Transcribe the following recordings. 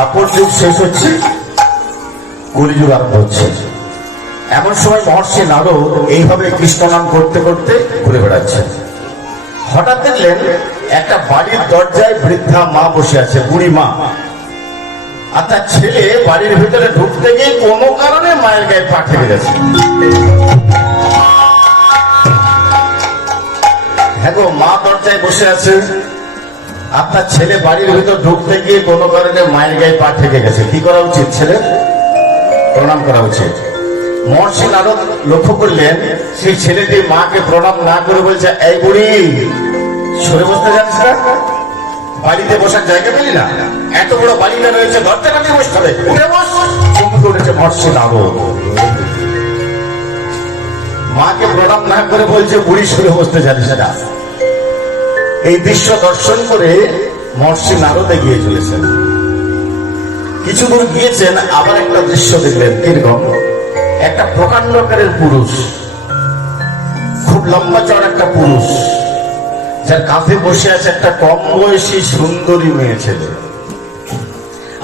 দাপর যুগ শেষ হচ্ছে, কলিযুগ আরম্ভ হচ্ছে। এমন সময় মহর্ষি নারদ এইভাবে কৃষ্ণ নাম করতে করতে ঘুরে বেড়াচ্ছে হঠাৎ দেখলেন একটা বাড়ির দরজায় বৃদ্ধা মা বসে আছে, বুড়ি মা। আর তার ছেলে বাড়ির ভিতরে ঢুকতে গিয়ে কোনো কারণে মায়ের গায়ে পা ঠেকে গেছে। হ্যাঁ গো, মা দরজায় বসে আছে আপনার ছেলে বাড়ির ভিতর ঢুকতে গিয়ে কোনো কারণে মায়ের গায়ে পা ঠেকে গেছে। কি করা উচিত ছেলে? প্রণাম করা উচিত। মহর্ষি নারদ লক্ষ্য করলেন, সেই ছেলেটি মাকে প্রণাম না করে বলছে, এই বুড়ি, সরে বসতে জানিস না? বাড়িতে বসার জায়গা পেলি না? এত বড় বাড়িটা রয়েছে, দরজা কাটিয়ে বসতে হবে। উঠে বস। চমকে উঠেছে মহর্ষি নারদ। মাকে প্রণাম না করে বলছে, বুড়ি, সরে বসতে জানিস না। এই দৃশ্য দর্শন করে মহর্ষি নারদ এগিয়ে চলেছেন। কিছু দূর গিয়েছেন, আবার একটা দৃশ্য দেখলেন, কীরকম? একটা প্রকাণ্ডকারের পুরুষ, খুব লম্বা চড় একটা পুরুষ, যার কাঁধে বসে আছে একটা কম বয়সী সুন্দরী মেয়ে ছেলে।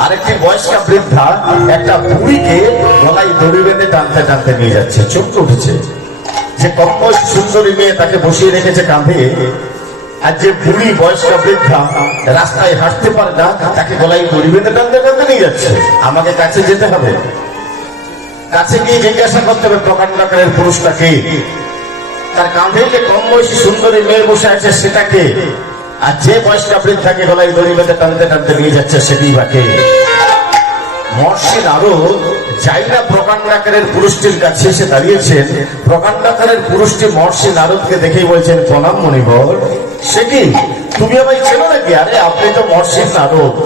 আরেকটি বয়স্কা বৃদ্ধা একটা বুড়িকে গলায় দড়ি বেঁধে টানতে টানতে নিয়ে যাচ্ছে চোখ উঠেছে। যে কম বয়সী সুন্দরী মেয়ে তাকে বসিয়ে রেখেছে কাঁধে আর যে বুড়ি বয়স্কা বৃদ্ধা রাস্তায় হাঁটতে পারে না, তাকে গলায় বেঁধে টানতে টানতে নিয়ে যাচ্ছে। আমাকে কাছে যেতে হবে। কাছে গিয়ে জিজ্ঞাসা করতে হবে প্রকাণ্ডাকারের পুরুষটাকে তার কাঁধে যে কম বয়সী সুন্দরী মেয়ে বসে আছে সেটাকে আর যে বয়স্কা বৃদ্ধাকে গলায় দড়ি বেঁধে টানতে টানতে নিয়ে যাচ্ছে, সেটি বাকে মহর্ষি আরও যাই না প্রকাণ্ডাকারের পুরুষটির কাছে এসে দাঁড়িয়েছেন। প্রকাণ্ডাকারের পুরুষটি মহর্ষি নারদকে দেখেই বলছেন, প্রণাম মণিবর সে কি? তুমি আমায় চেনো নাকি? আরে, আপনি তো মহর্ষি নারদ।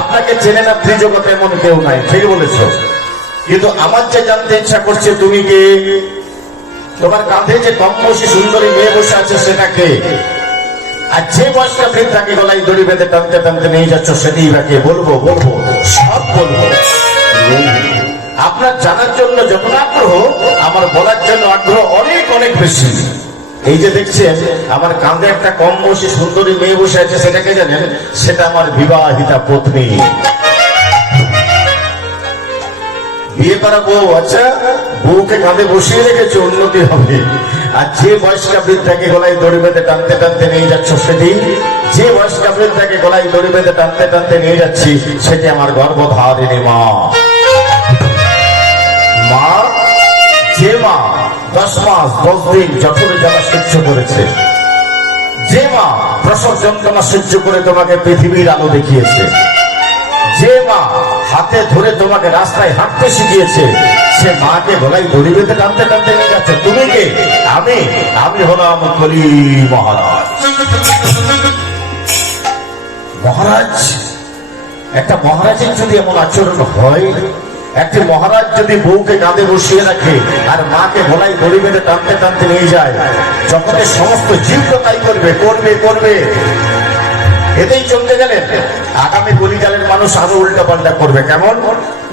আপনাকে চেনে না ত্রিজগতে এমন কেউ নাই, ঠিক বলেছ। কিন্তু আমার যে জানতে ইচ্ছা করছে, তুমি কে? তোমার কাঁধে যে কম বয়সী সুন্দরী মেয়ে বসে আছে সেটাকে আর যে বয়স্কা বৃদ্ধাকে গলায় দড়ি বেঁধে টানতে টানতে নিয়ে যাচ্ছ সেটাই বলব বলব, সব বলব। আপনার জানার জন্য যখন আগ্রহ, আমার বলার জন্য আগ্রহ অনেক অনেক বেশি। এই যে দেখছেন, আমার কাঁধে একটা কম বয়সী সুন্দরী মেয়ে বসে আছে সেটাকে জানেন? সেটা আমার বিবাহিতা পত্নী। বিয়ে করা বউ আচ্ছা বউকে কাঁধে বসিয়ে রেখেছে, উন্নতি হবে। আর যে বয়স্কা বৃদ্ধাকে গলায় দড়ি বেঁধে টানতে টানতে নিয়ে যাচ্ছ সেটি যে বয়স্কা বৃদ্ধাকে গলায় দড়ি বেঁধে টানতে টানতে নিয়ে যাচ্ছি, সেটি আমার গর্ভধারিণী মা। মা, যে মা দশ মাস, দশ দিন জঠরে জ্বালা সহ্য করেছে। যে মা প্রসব যন্ত্রণা সহ্য করে তোমাকে পৃথিবীর আলো দেখিয়েছে। যে মা হাতে ধরে তোমাকে রাস্তায় হাঁটতে শিখিয়েছে। সে মাকে গলায় দড়ি বেঁধে টানতে টানতে নিয়ে যাচ্ছে। তুমি কে? আমি? আমি হলাম কলি মহারাজ। মহারাজ, একটা মহারাজের যদি এমন আচরণ হয়, একটি মহারাজ যদি বউকে কাঁধে বসিয়ে রাখে আর মাকে গলায় দড়ি বেঁধে টানতে টানতে নিয়ে যায়, জগতের সমস্ত জীব তাই করবে করবে করবে। এতেই চলতে গেলেন আগামী কলিকালের মানুষ আরো উল্টা পাল্টা করবে কেমন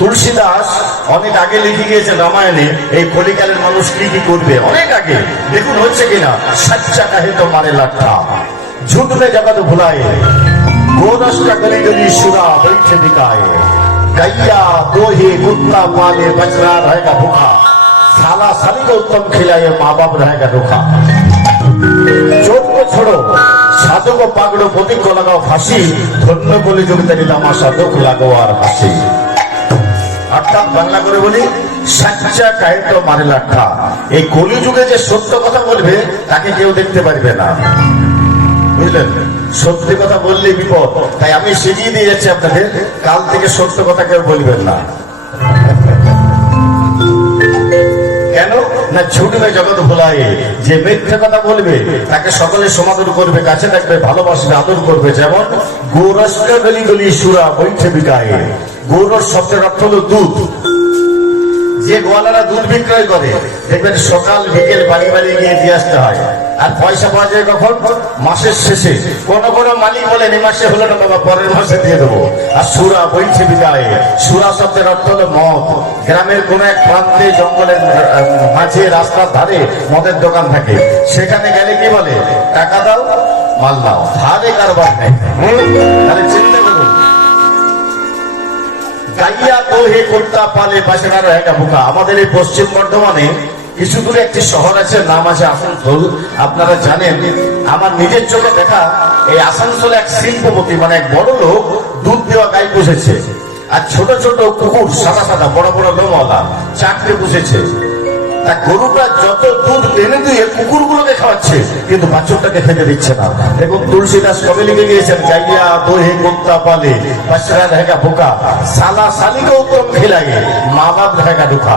তুলসীদাস অনেক আগে লিখে গিয়েছে রামায়ণে এই কলিকালের মানুষ কি কি করবে অনেক আগে দেখুন হচ্ছে কিনা সচ্চা কাহে তো মারে লাঠা झूठ में जगत भुलाए गोदष्ट गली गली सुरा बैठे दिखाए गैया दोहे कुत्ता पाले बचरा रहेगा भूखा साला साली को उत्तम खिलाए माँ बाप रहेगा धोखा चोट को छोड़ो সাধক পাগড় প্রতীক লাগাও ফাঁসি, ধন্য বলে জমিতারি দামা সাধক লাগাও আর হাসি। অর্থাৎ বাংলা করে বলি, সাচ্চা লাঠা। এই কলিযুগে যে সত্য কথা বলবে, তাকে কেউ দেখতে পারবে না। বুঝলেন? সত্যি কথা বললে বিপদ। তাই আমি শিখিয়ে দিয়েছি আপনাদের, কাল থেকে সত্য কথা কেউ বলবেন না। না ছুটবে জগৎ ভোলায়। যে মিথ্যে কথা বলবে, তাকে সকলে সমাদর করবে, কাছে থাকবে, ভালোবাসবে, আদর করবে। যেমন গৌরস্ক গলি গলি সুরা বৈঠে বিকায় গৌরস শব্দের অর্থ হলো দুধ। যে গোয়ালারা দুধ বিক্রয় করে, দেখবেন সকাল, বিকেল বাড়ি বাড়ি গিয়ে দিয়ে আসতে হয়। আর পয়সা পাওয়া যায় কখন? মাসের শেষে। কোন কোন মালিক বলেন এই মাসে হলো না বাবা, পরের মাসে দিয়ে দেবো। আর সুরা বইছে বিদায়। সুরা শব্দের অর্থ হলো মদ। গ্রামের কোন এক প্রান্তে জঙ্গলের মাঝে, রাস্তার ধারে মদের দোকান থাকে। সেখানে গেলে কি বলে? টাকা দাও, মাল দাও ধারে কারবার নেই। তাহলে চিন্তা কুত্তা পালে আমাদের এই পশ্চিম বর্ধমানে কিছু দূরে একটি শহর আছে, নাম আছে আসানসোল। আপনারা জানেন, আমার নিজের চোখে দেখা এই আসানসোলে এক শিল্পপতি মানে এক বড় লোক, দুধ দেওয়া গাই বসেছে আর ছোট ছোট কুকুর সাদা সাদা, বড় বড় লোমওয়ালা চাকরি পুষেছে। গরুটা যত দুধ টেনে দিয়ে কুকুরগুলোকে খাওয়াচ্ছে, কিন্তু বাছুরটাকে খেতে দিচ্ছে না। দেখুন তুলসীদাস কবে লিখে গিয়েছেন গাইয়া দোহে কোত্তা পালে বাচ্চারা দেখা বোকা, সালা সালিকে উত্তম খেলাগে, মা বাপ ঢেকা দুঃখা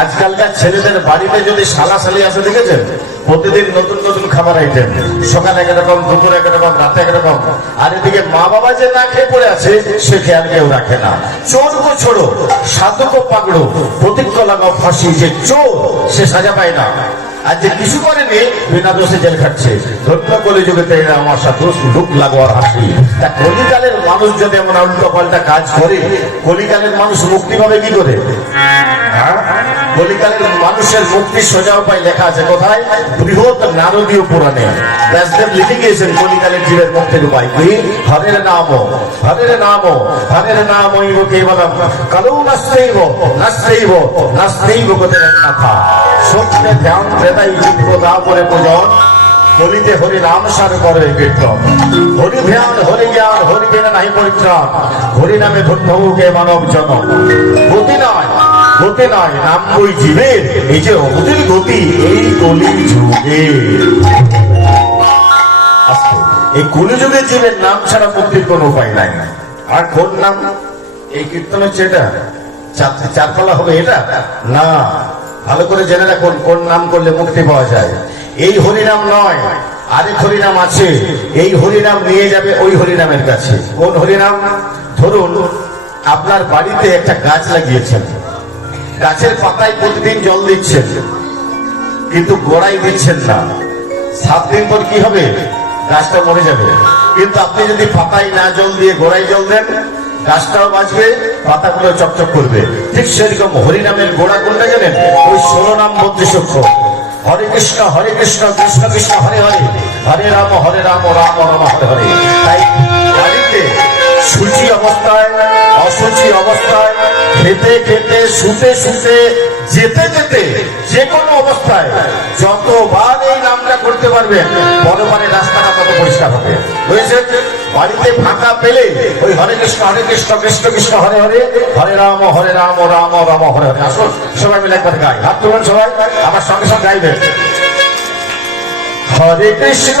আজকালকার ছেলেদের বাড়িতে যদি সালা সালি আসে দেখেছেন? প্রতিদিন নতুন নতুন খাবার আইটেম। সকালে একরকম দুপুর একরকম রাতে একরকম আর এদিকে মা বাবা যে না খেয়ে পড়ে আছে, সে খেয়াল কেউ রাখে না। চোর গো ছোড়ো সাধুকো পাগড়ো, প্রতিজ্ঞ লাগাও ফাঁসি, যে চোর সে সাজা পায় না। আর যে কিছু করেনি, বিনা দোষে জেল খাচ্ছে। ধন্য কলি যুগেতে আমার সাথে লুক লাগোয়ার হাসি। তা কলিকালের মানুষ যদি এমন উল্টো পাল্টা কাজ করে, কলিকালের মানুষ মুক্তি পাবে কি করে? হ্যাঁ? কলিকালের মানুষের মুক্তি সোজা উপায় লেখা আছে কোথায়? বৃহৎ নারদীয় পুরাণে। ব্যাসদেব লিখে গিয়েছেন কলিকালের জীবের মুক্তির উপায়। কি? হরের নাম হরের নাম হরের নাম ইব কেবলম। কালৌ নাস্তেইব নাস্তেইব নাস্তেইব কোথায় কথা। সত্যে ধ্যান প্রেতাই প্রদা করে পূজন। দলিতে হরি নাম সার করে কীর্তন। হরি ধ্যান, হরি জ্ঞান হরি জ্ঞান নাই পরিত্রাণ? হরি নামে ধন্যকে মানব জন গতি নয়। গতি নয় নাম বই জীবের এই যে অবধির গতি এই কলি যুগে। এই কলি যুগে জীবের নাম ছাড়া মুক্তির কোনো উপায় নাই। আর কোন নাম? এই কীর্তন হচ্ছে এটা? চার- চারপালা হবে এটা? না, ভালো করে জেনে রাখুন, কোন নাম করলে মুক্তি পাওয়া যায়। এই হরিনাম নয়, আরেক হরিনাম আছে। এই হরিনাম নিয়ে যাবে ওই হরিনামের কাছে। কোন হরিনাম? ধরুন, আপনার বাড়িতে একটা গাছ লাগিয়েছেন। গাছের পাতায় প্রতিদিন জল দিচ্ছেন, কিন্তু গোড়াই দিচ্ছেন না। সাত দিন পর কি হবে? গাছটা মরে যাবে। কিন্তু আপনি যদি পাতায় না জল দিয়ে গোড়ায় জল দেন, গাছটাও বাঁচবে, পাতাগুলো চকচক করবে। ঠিক সেরকম হরিনামের গোড়া কোনটা জানেন? ওই ষোলো নাম বত্রিশ অক্ষর হরে কৃষ্ণ হরে কৃষ্ণ কৃষ্ণ কৃষ্ণ, হরে হরে। হরে রাম হরে রাম রাম রাম, হরে হরে। তাই বাড়িতে সূচি অবস্থায় অসুচি অবস্থায়, খেতে খেতে, শুতে শুতে, যেতে যেতে যে কোনো অবস্থায় যতবার এই নামটা করতে পারবেন পরবারে রাস্তাটা তত পরিষ্কার হবে। বুঝেছেন? বাড়িতে ফাঁকা পেলে ওই হরে কৃষ্ণ হরে কৃষ্ণ কৃষ্ণ কৃষ্ণ, হরে হরে হরে রাম হরে রাম রাম রাম, হরে হরে। আসুন, সবাই মিলে একবার গাই। হাত তুলুন সবাই, আমার সঙ্গে সঙ্গে গাইবেন। হরে কৃষ্ণ।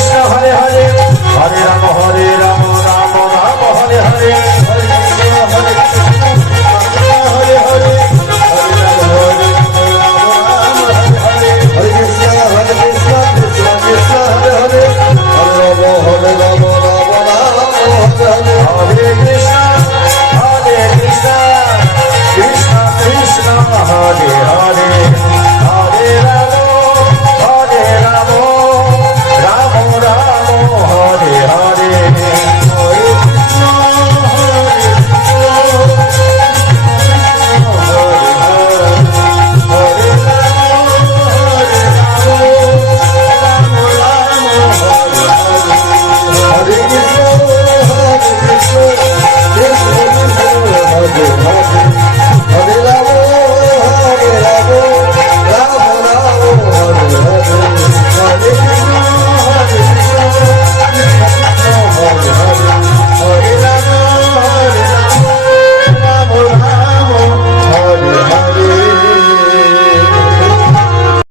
কৃষ্ণ কৃষ্ণ